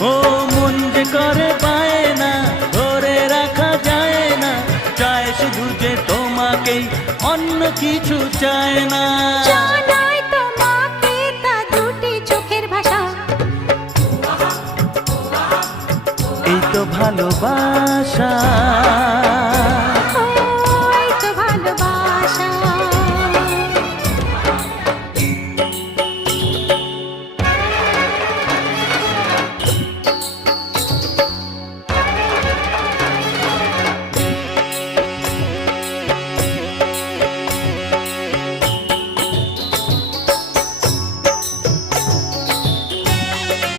ও মন যে করে পায় না, ধরে রাখা যায় না, চায় শুধু যে তোমাকেই, অন্য কিছু চায় না। জানাই তোমাকে তা দুটি চোখের ভাষা, এই তো ভালোবাসা।